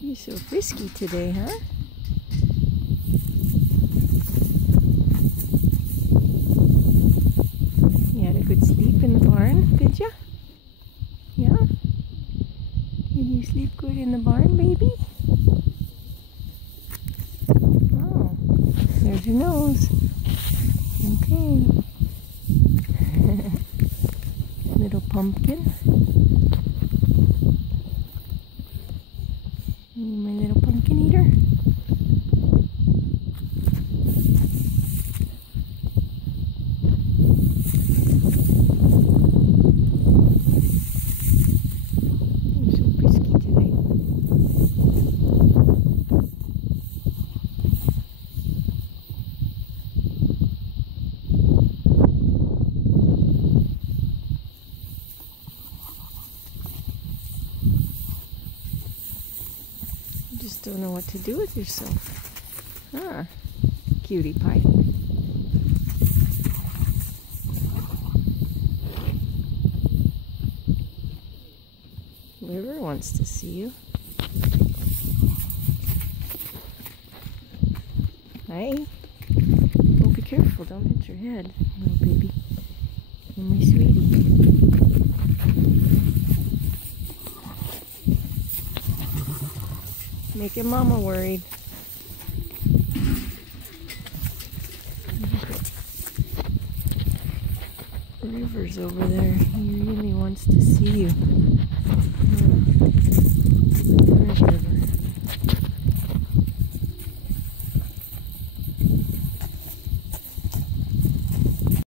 You're so frisky today, huh? You had a good sleep in the barn, did ya? Yeah? Did you sleep good in the barn, baby? Oh, there's your nose. Okay. Little pumpkin. My little pumpkin eater. I'm so frisky today. You just don't know what to do with yourself. Huh? Cutie pie. River wants to see you. Hi. Oh, be careful. Don't hit your head, little baby. You're my sweetie. Making Mama worried. River's over there. He really wants to see you.